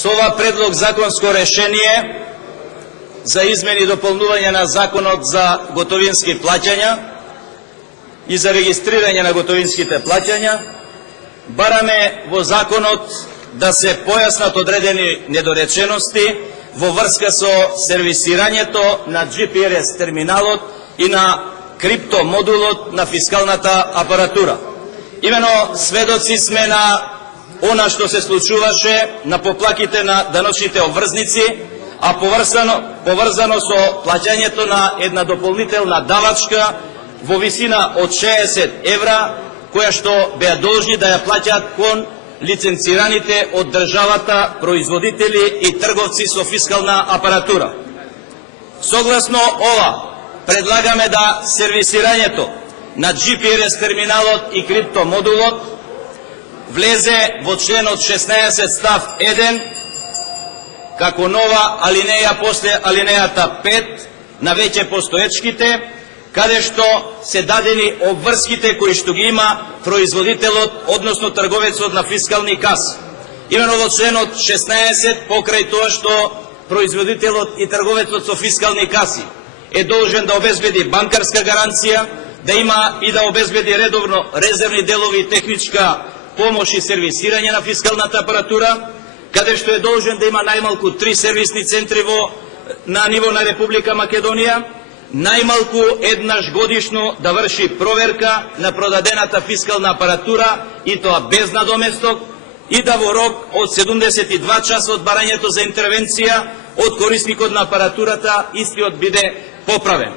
Со ова предлог законско решение за измени и дополнување на Законот за готовински плаќања и за регистрирање на готовинските плаќања, бараме во законот да се појаснат одредени недоречености во врска со сервисирањето на GPS терминалот и на криптомодулот на фискалната апаратура. Имено сведоци сме на она што се случуваше на поплаките на даночните обврзници, а поврзано со плаќањето на една дополнителна давачка во висина од 60 евра, која што беа должни да ја плаќаат кон лиценцираните од државата производители и трговци со фискална апаратура. Согласно ова, предлагаме да сервисирањето на GPS терминалот и криптомодулот влезе во членот 16 став 1 како нова алинеја после алинејата 5 на веќе постоечките, каде што се дадени обврските кои што ги има производителот, односно трговецот на фискални каси. Имено во членот 16, покрај тоа што производителот и трговецот со фискални каси е должен да обезбеди банкарска гаранција, да има и да обезбеди редовно резервни делови и техничка помош и сервисирање на фискалната апаратура, каде што е должен да има најмалку 3 сервисни центри на ниво на Република Македонија, најмалку еднаш годишно да врши проверка на продадената фискална апаратура и тоа без надоместок, и да во рок од 72 часа од барањето за интервенција од корисникот на апаратурата истиот биде поправен.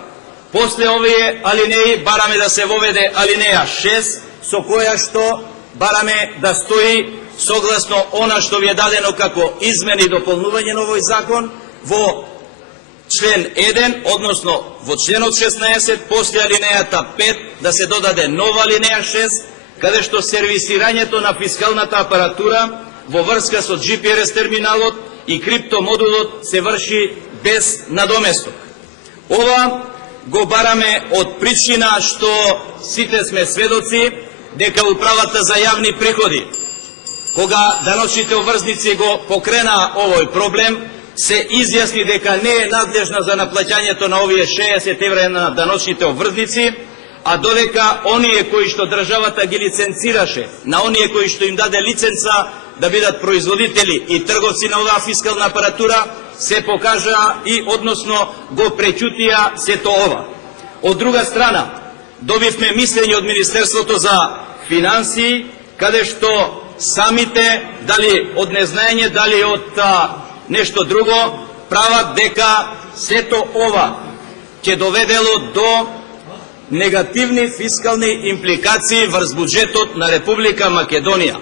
После овие алинеи бараме да се воведе алинеја 6, со која што бараме да стои согласно она што ви е дадено како измени и дополнување на овој закон во член 1, односно во членот 16, после алинејата 5, да се додаде нова алинеја 6, каде што сервисирањето на фискалната апаратура во врска со GPS терминалот и криптомодулот се врши без надоместок. Ова го бараме од причина што сите сме сведоци дека управата за јавни приходи, кога даночните обврзници го покрена овој проблем, се изјасни дека не е надлежна за наплаќањето на овие 60 евра на даночните обврзници, а додека оние кои што државата ги лиценцираше, на оние кои што им даде лиценца да бидат производители и трговци на оваа фискална апаратура, се покажа и односно го преќутија сето ова. Од друга страна, добивме мислење од Министерството за финансии, каде што самите, дали од незнаење, дали од нешто друго, прават дека сето ова ќе доведело до негативни фискални импликации врз буџетот на Република Македонија.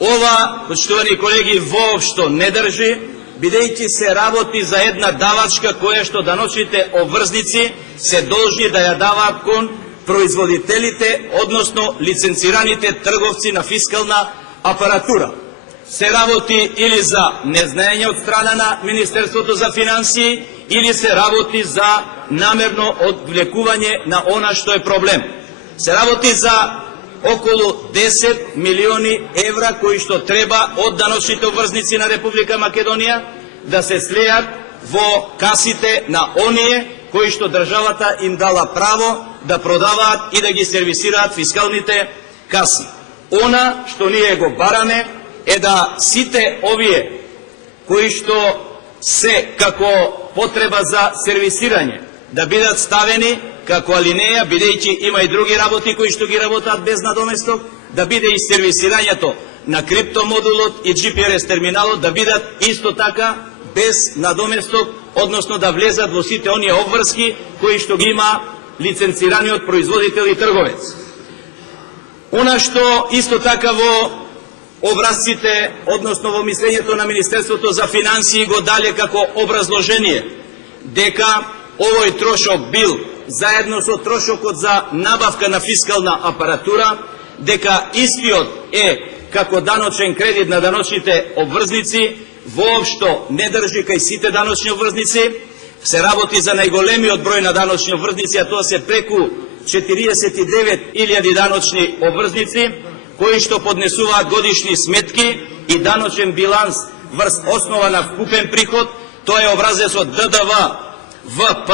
Ова, почитувани колеги, воопшто не држи, бидејќи се работи за една давачка која што даночните обврзници се должни да ја даваат кон производителите, односно лиценцираните трговци на фискална апаратура. Се работи или за незнаење од страна на Министерството за финансии, или се работи за намерно одвлекување на она што е проблем. Се работи за околу 10 милиони евра кои што треба од даночните обврзници на Република Македонија да се слеат во касите на оние кои што државата им дала право да продаваат и да ги сервисираат фискалните каси. Она што ние го бараме е да сите овие кои што се како потреба за сервисирање да бидат ставени како алинеја, бидејќи има и други работи кои што ги работат без надоместок, да биде и сервисирањето на криптомодулот и GPS терминалот да бидат исто така без надоместок, односно да влезат во сите оние обврски кои што ги има лиценцираниот производител и трговец. Она што исто така во образците, односно во мислењето на Министерството за финансии го дале како образложение, дека овој трошок бил заедно со трошокот за набавка на фискална апаратура, дека истиот е како даночен кредит на даночните обврзници, воопшто не држи кај сите даночни обврзници. Се работи за најголемиот број на даночни обврзници, а тоа се преку 49.000 даночни обврзници, кои што поднесуваат годишни сметки и даночен биланс врз основа на вкупен приход, тоа е образецот ДДВ ВП,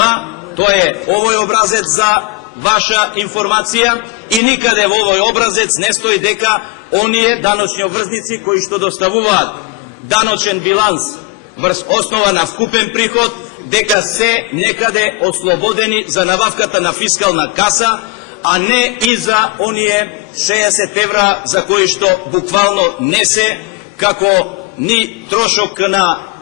тоа е овој образец за ваша информација и никаде во овој образец не стои дека оние даночни обврзници кои што доставуваат даночен биланс врз основа на вкупен приход, дека се некаде ослободени за набавката на фискална каса, а не и за оние 60 евра за кои што буквално не се како ни трошок на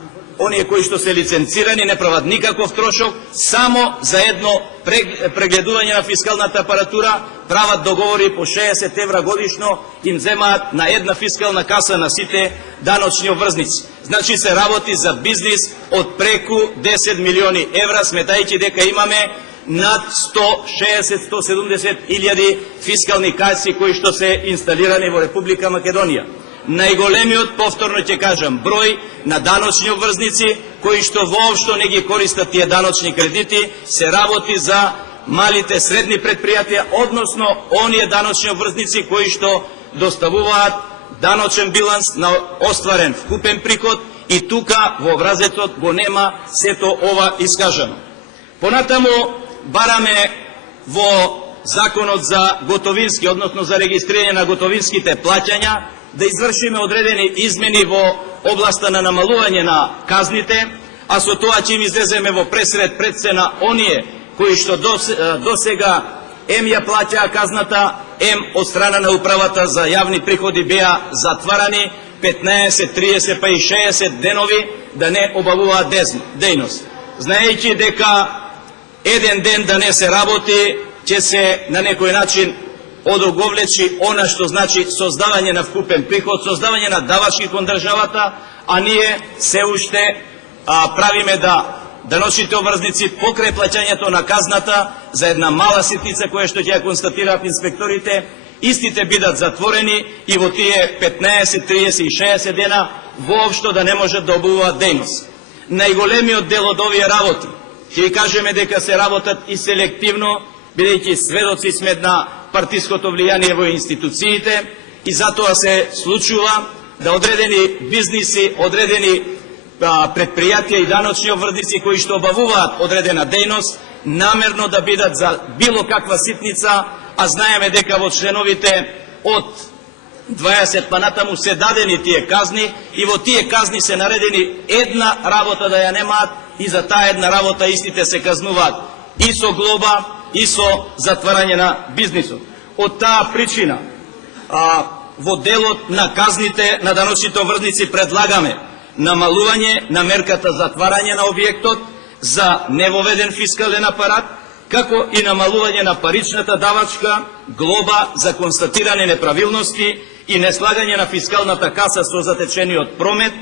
оние кои што се лиценцирани, не прават никаков трошок, само за едно прегледување на фискалната апаратура прават договори по 60 евра годишно, им земаат на една фискална каса на сите даночни обврзници. Значи се работи за бизнис од преку 10 милиони евра, сметајќи дека имаме над 160-170 илјади фискални каси кои што се инсталирани во Република Македонија. Најголемиот, повторно ќе кажам, број на даночни обврзници кои што воопшто не ги користат тие даночни кредити, се работи за малите средни предпријатија, односно оние даночни обврзници кои што доставуваат даночен биланс на остварен вкупен приход и тука во образецот го нема сето ова искажано. Понатаму бараме во Законот за готовински, односно за регистрирање на готовинските плаќања, да извршиме одредени измени во областа на намалување на казните, а со тоа ќе им излеземе во пресред пред оние кои што досега ем ја плаќаа казната, ем од страна на управата за јавни приходи беа затварани 15, 30 па и 60 денови да не обавуваат дејност. Знаејќи дека еден ден да не се работи, ќе се на некој начин одоговлечи она што значи создавање на вкупен приход, создавање на давачки кон државата, а ние се уште правиме да даночните обврзници покрај плаќањето на казната за една мала ситница која што ќе ја констатираат инспекторите, истите бидат затворени и во тие 15, 30 и 60 дена воопшто да не можат да обувуваат дејност. Најголемиот дел од овие работи ќе ви кажеме дека се работат и селективно, бидејќи сведоци сме на партиското влијание во институциите и затоа се случува да одредени бизниси, одредени предпријатија и даночни обврзници кои што обавуваат одредена дејност, намерно да бидат за било каква ситница, а знаеме дека во членовите од 20 па натаму се дадени тие казни и во тие казни се наредени една работа да ја немаат и за таа една работа истите се казнуваат и со глоба, и со затварање на бизнисот. Од таа причина, во делот на казните на даночните обврзници предлагаме намалување на мерката затварање на објектот за невоведен фискален апарат, како и намалување на паричната давачка, глоба за констатирани неправилности и неслагање на фискалната каса со затечениот промет,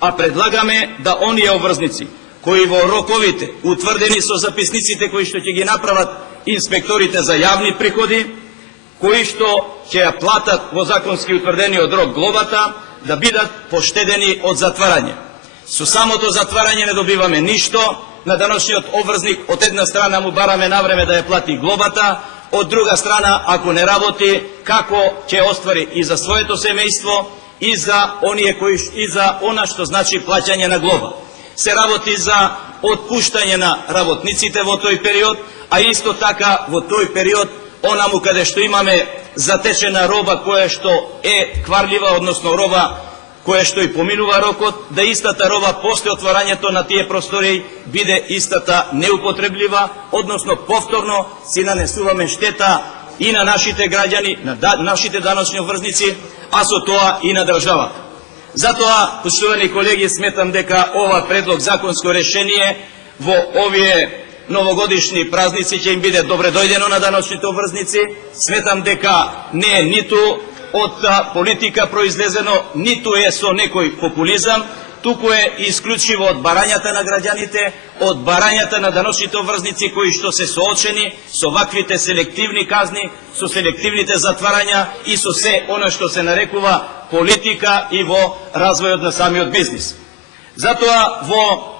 а предлагаме да оние обврзници кои во роковите, утврдени со записниците кои што ќе ги направат инспекторите за јавни приходи, кои што ќе ја платат во законски утврдениот рок глобата, да бидат поштедени од затварање. Со самото затварање не добиваме ништо, на даночниот обврзник од една страна му бараме навреме да ја плати глобата, од друга страна, ако не работи, како ќе оствари и за своето семејство, и за она што значи плаќање на глоба. Се работи за отпуштање на работниците во тој период, а исто така во тој период онаму каде што имаме затечена роба која што е кварлива, односно роба која што и поминува рокот, да истата роба после отварањето на тие простори биде истата неупотреблива, односно повторно си нанесуваме штета и на нашите граѓани, на нашите даночни обврзници, а со тоа и на државата. Затоа, почитувани колеги, сметам дека ова предлог законско решение во овие новогодишни празници ќе им биде добре дојдено на даночните обврзници. Сметам дека не е ниту од политика произлезено, ниту е со некој популизам, туку е исклучиво од барањата на граѓаните, од барањата на даночните обврзници кои што се соочени со ваквите селективни казни, со селективните затварања и со се она што се нарекува политика и во развојот на самиот бизнис. Затоа во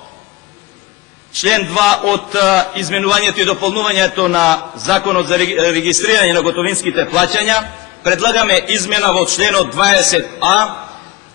член 2 од изменувањето и дополнувањето на Законот за регистрирање на готовинските плаќања, предлагаме измена во членот 20а,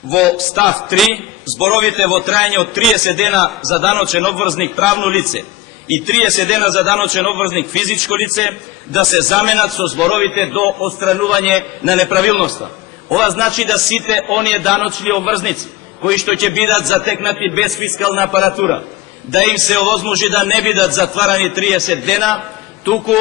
во став 3 зборовите во трајање од 30 дена за даночен обврзник правно лице и 30 дена за даночен обврзник физичко лице да се заменат со зборовите до отстранување на неправилноста. Ова значи да сите оние даночни обврзници кои што ќе бидат затекнати без фискална апаратура, да им се овозможи да не бидат затварани 30 дена, туку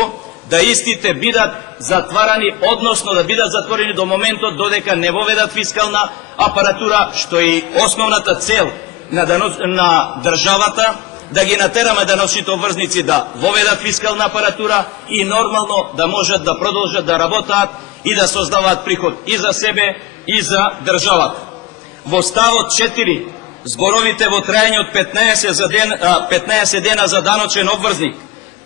да истите бидат затварани, односно да бидат затворени до моментот додека не воведат фискална апаратура, што е и основната цел на државата, да ги натераме даночните обврзници да воведат фискална апаратура и нормално да можат да продолжат да работат и да создаваат приход и за себе и за државата. Во ставот 4 зборовите во трајање од 15 дена за даночен обврзник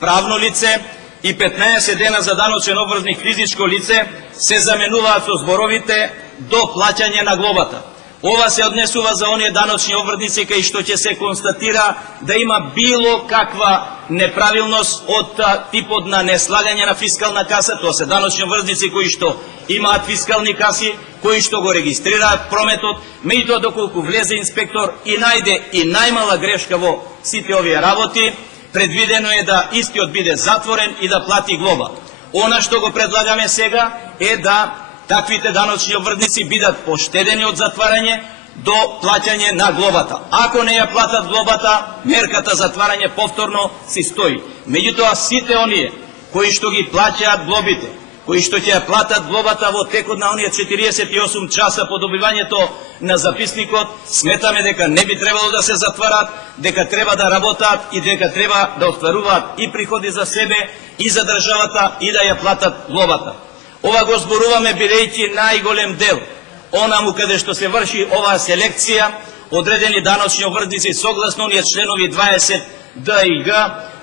правно лице и 15 дена за даночен обврзник физичко лице се заменуваат со зборовите до плаќање на глобата. Ова се однесува за оние даночни обврзници кај што ќе се констатира да има било каква неправилност од типот на неслагање на фискална каса. Тоа се даночни обврзници кои што имаат фискални каси, кои што го регистрираат прометот, меѓутоа доколку влезе инспектор и најде и најмала грешка во сите овие работи, предвидено е да истиот биде затворен и да плати глоба. Она што го предлагаме сега е да таквите даночни обврзници бидат поштедени од затварање до плаќање на глобата. Ако не ја платат глобата, мерката затварање повторно си стои. Меѓутоа сите оние кои што ги плаќаат глобите, кои што ќе ја платат глобата во текот на оние 48 часа по добивањето на записникот, сметаме дека не би требало да се затварат, дека треба да работат и дека треба да остваруваат и приходи за себе и за државата и да ја платат глобата. Ова го зборуваме бидејќи најголем дел онаму каде што се врши оваа селекција, одредени даночни обврзници согласно оние членови 20 Д и Г,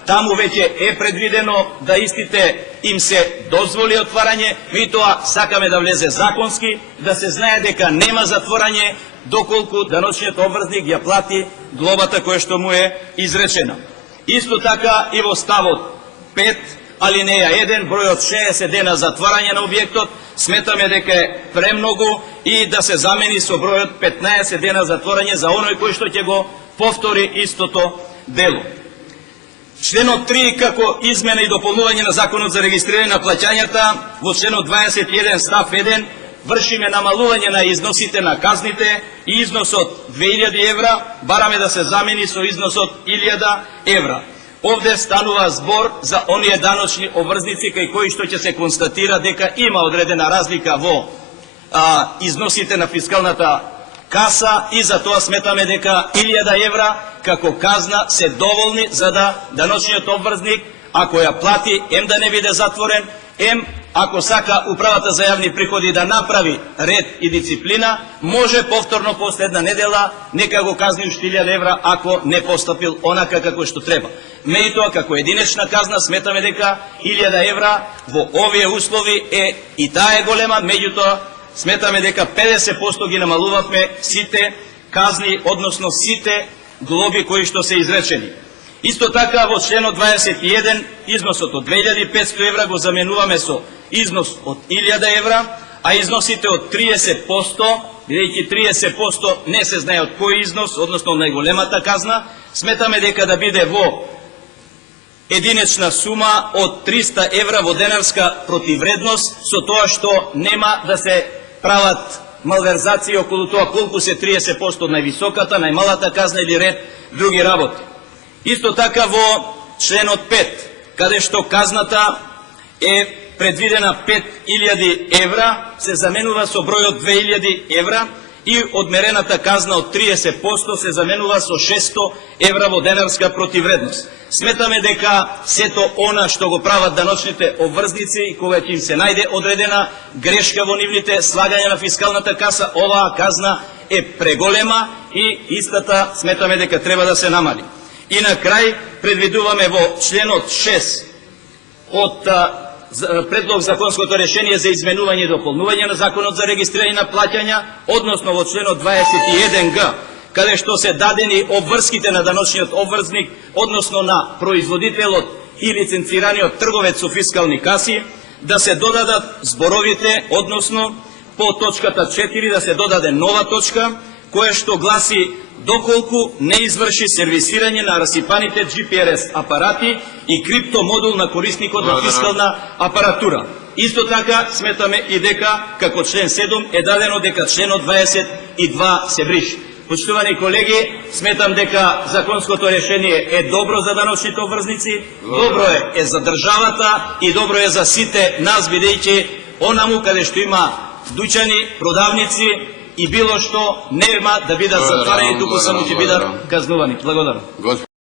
таму веќе е предвидено да истите им се дозволи отварање, меѓутоа сакаме да влезе законски, да се знае дека нема затворање доколку даночниот обврзник ја плати глобата која што му е изречена. Исто така и во ставот 5 алинеја 1, бројот 60 дена затварање на објектот, сметаме дека е премногу и да се замени со бројот 15 дена затворање за оној кој што ќе го повтори истото дело. Членот 3 како измена и дополнување на Законот за регистрирање на плаќањата, во членот 21 став 1 вршиме намалување на износите на казните и износот 2000 евра, бараме да се замени со износот 1000 евра. Овде станува збор за оние даночни обврзници кај кои што ќе се констатира дека има одредена разлика во износите на фискалната каса и за тоа сметаме дека 1000 евра како казна се доволни за да даночниот обврзник, ако ја плати, ем да не биде затворен, ем ако сака управата за јавни приходи да направи ред и дисциплина, може повторно после една недела нека го казни уште 1000 евра ако не постапил онака како што треба. Меѓутоа, како единечна казна, сметаме дека 1000 евра во овие услови е и таа е голема, меѓутоа сметаме дека 50% ги намалувавме сите казни, односно сите глоби кои што се изречени. Исто така во членот 21 износот од 2500 евра го заменуваме со износ од 1000 евра, а износите од 30%, бидејќи 30% не се знае од кој износ, односно најголемата казна, сметаме дека да биде во единечна сума од 300 евра во денарска противредност, со тоа што нема да се прават малверзации околу тоа колку се 30% од највисоката, најмалата казна или ред други работи. Исто така во членот 5, каде што казната е предвидена 5000 евра, се заменува со бројот 2000 евра и одмерената казна од 30% се заменува со 600 евра во денарска противредност. Сметаме дека сето она што го прават даночните обврзници и кога ќе им се најде одредена грешка во нивните слагања на фискалната каса, оваа казна е преголема и истата сметаме дека треба да се намали. И на крај предвидуваме во членот 6 од предлог законското решение за изменување и дополнување на Законот за регистрирање на плаќања, односно во членот 21г, каде што се дадени обврските на даночниот обврзник, односно на производителот и лиценцираниот трговец со фискални каси, да се додадат зборовите, односно по точката 4 да се додаде нова точка, која што гласи доколку не изврши сервисирање на расипаните GPRS апарати и криптомодул на корисникот на фискална апаратура. Исто така сметаме и дека како член 7 е дадено дека членот 22 се бриши. Почитувани колеги, сметам дека законското решение е добро за даночните обврзници, добро е за државата и добро е за сите нас, бидејќи онаму каде што има дуќани, продавници и било што нема да бидат затварени, туку само ќе бидат казнувани. Благодарам.